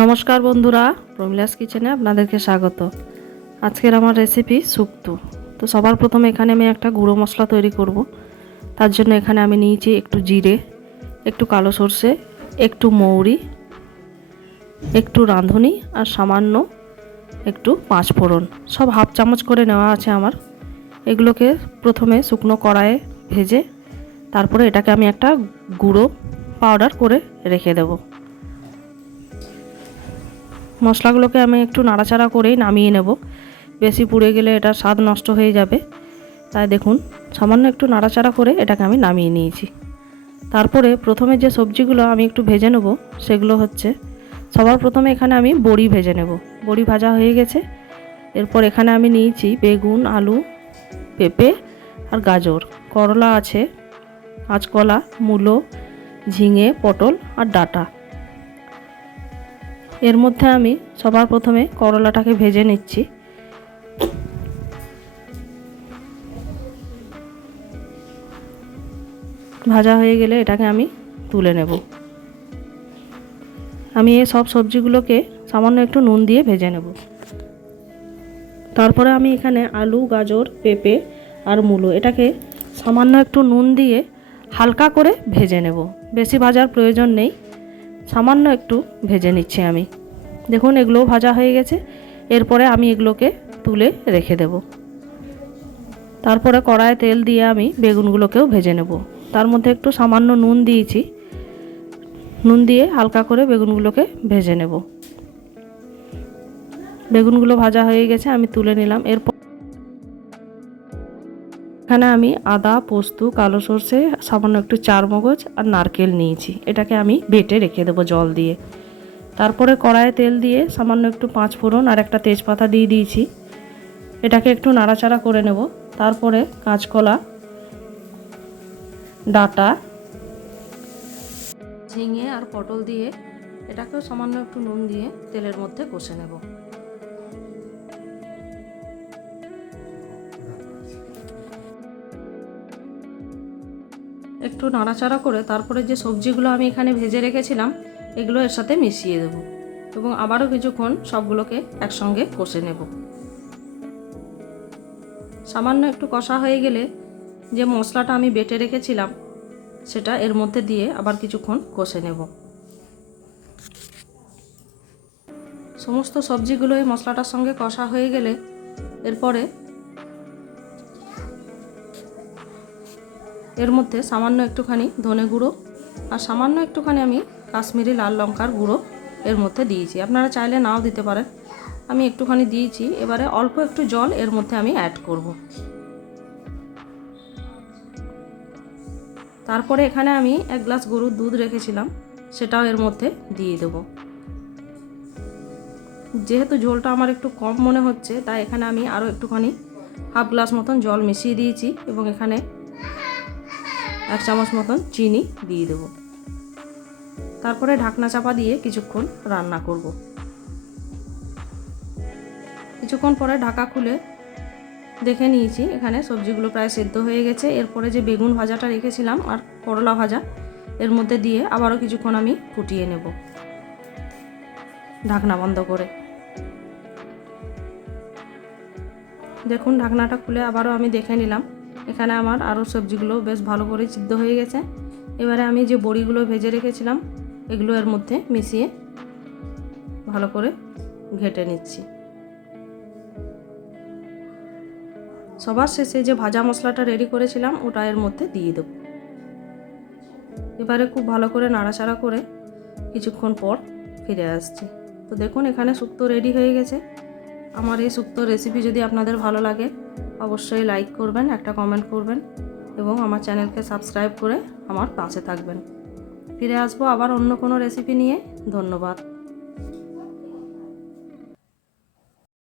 নমস্কার বন্ধুরা, প্রমিলাস কিচেনে আপনাদেরকে স্বাগত। আজকের আমার রেসিপি শুক্তো তো সবার প্রথমে এখানে আমি একটা গুঁড়ো মশলা তৈরি করব। তার জন্য এখানে আমি নিয়েছি একটু জিরে, একটু কালো সর্ষে, একটু মৌরি, একটু রাঁধুনি আর সামান্য একটু পাঁচফোড়ন। সব হাফ চামচ করে নেওয়া আছে আমার। এগুলোকে প্রথমে শুকনো কড়াইয়ে ভেজে তারপরে এটাকে আমি একটা গুঁড়ো পাউডার করে রেখে দেবো। মশলাগুলোকে আমি একটু নাড়াচাড়া করেই নামিয়ে নেব। বেশি পুড়ে গেলে এটা স্বাদ নষ্ট হয়ে যাবে। তাই দেখুন, সামান্য একটু নাড়াচাড়া করে এটাকে আমি নামিয়ে নিয়েছি। তারপরে প্রথমে যে সবজিগুলো আমি একটু ভেজে নেব, সেগুলো হচ্ছে, সবার প্রথমে এখানে আমি বড়ি ভেজে নেব। বড়ি ভাজা হয়ে গেছে। এরপর এখানে আমি নিয়েছি বেগুন, আলু, পেঁপে আর গাজর। করলা আছে, কাঁচকলা, মূলো, ঝিঙে, পটল আর ডাঁটা। এর মধ্যে আমি সবার প্রথমে করলাটাকে ভেজে নিচ্ছি। ভাজা হয়ে গেলে এটাকে আমি তুলে নেব। আমি এই সব সবজিগুলোকে সামান্য একটু নুন দিয়ে ভেজে নেব। তারপরে আমি এখানে আলু, গাজর, পেঁপে আর মূলো এটাকে সামান্য একটু নুন দিয়ে হালকা করে ভেজে নেব। বেশি ভাজার প্রয়োজন নেই। সামান্য একটু ভেজে নিচ্ছি আমি। দেখুন এগুলো ভাজা হয়ে গেছে। এরপরে আমি এগুলোকে তুলে রেখে দেব। তারপরে কড়ায় তেল দিয়ে আমি বেগুনগুলোকেও ভেজে নেব। তার মধ্যে একটু সামান্য নুন দিয়েছি। নুন দিয়ে হালকা করে বেগুনগুলোকে ভেজে নেব। বেগুনগুলো ভাজা হয়ে গেছে, আমি তুলে নিলাম। এরপর এখানে আমি আদা, পোস্ত, কালো সর্ষে, সামান্য একটু চার মগজ আর নারকেল নিয়েছি। এটাকে আমি বেটে রেখে দেবো জল দিয়ে। তারপরে কড়াইয়ে তেল দিয়ে সামান্য একটু পাঁচ ফোড়ন আর একটা তেজপাতা দিয়ে দিয়েছি। এটাকে একটু নাড়াচাড়া করে নেব। তারপরে কাঁচকলা, ডাটা, ঝিঙে আর পটল দিয়ে এটাকেও সামান্য একটু নুন দিয়ে তেলের মধ্যে কষে নেব। একটু নাড়াচাড়া করে তারপরে যে সবজিগুলো আমি এখানে ভেজে রেখেছিলাম, এগুলো এর সাথে মিশিয়ে দেব এবং আবারও কিছুক্ষণ সবগুলোকে একসঙ্গে কষে নেব। সামান্য একটু কষা হয়ে গেলে যে মশলাটা আমি বেটে রেখেছিলাম, সেটা এর মধ্যে দিয়ে আবার কিছুক্ষণ কষে নেব। সমস্ত সবজিগুলো এই মশলাটার সঙ্গে কষা হয়ে গেলে এরপরে এর মধ্যে সামান্য একটুখানি ধনে গুঁড়ো আর সামান্য একটুখানি আমি কাশ্মীরি লাল লঙ্কার গুঁড়ো এর মধ্যে দিয়েছি। আপনারা চাইলে নাও দিতে পারেন। আমি একটুখানি দিয়েছি। এবারে অল্প একটু জল এর মধ্যে আমি অ্যাড করব। তারপরে এখানে আমি এক গ্লাস গরুর দুধ রেখেছিলাম। সেটাও এর মধ্যে দিয়ে দেব। যেহেতু ঝোলটা আমার একটু কম মনে হচ্ছে, তাই এখানে আমি আরও একটুখানি হাফ গ্লাস মতন জল মিশিয়ে দিয়েছি এবং এখানে এক চামচ মতন চিনি দিয়ে দেবো। তারপরে ঢাকনা চাপা দিয়ে কিছুক্ষণ রান্না করব। কিছুক্ষণ পরে ঢাকা খুলে দেখে নিয়েছি, এখানে সবজিগুলো প্রায় সেদ্ধ হয়ে গেছে। এরপরে যে বেগুন ভাজাটা রেখেছিলাম আর করলা ভাজা, এর মধ্যে দিয়ে আবারও কিছুক্ষণ আমি ফুটিয়ে নেব ঢাকনা বন্ধ করে। দেখুন, ঢাকনাটা খুলে আবারও আমি দেখে নিলাম। এখানে আমার আরও সবজিগুলো বেশ ভালো করে সিদ্ধ হয়ে গেছে। এবারে আমি যে বড়িগুলো ভেজে রেখেছিলাম, এগুলো এর মধ্যে মিশিয়ে ভালো করে ঘেটে নিচ্ছি। সবার শেষে যে ভাজা মশলাটা রেডি করেছিলাম, ওটা এর মধ্যে দিয়ে দেব। এবারে খুব ভালো করে নাড়াচাড়া করে কিছুক্ষণ পর ফিরে আসছি। তো দেখুন, এখানে শুক্তো রেডি হয়ে গেছে। আমার এই শুক্তো রেসিপি যদি আপনাদের ভালো লাগে অবশ্যই লাইক করবেন, একটা কমেন্ট করবেন এবং আমার চ্যানেলকে সাবস্ক্রাইব করে আমার পাশে থাকবেন। ফিরে আসব আবার অন্য কোনো রেসিপি নিয়ে। ধন্যবাদ।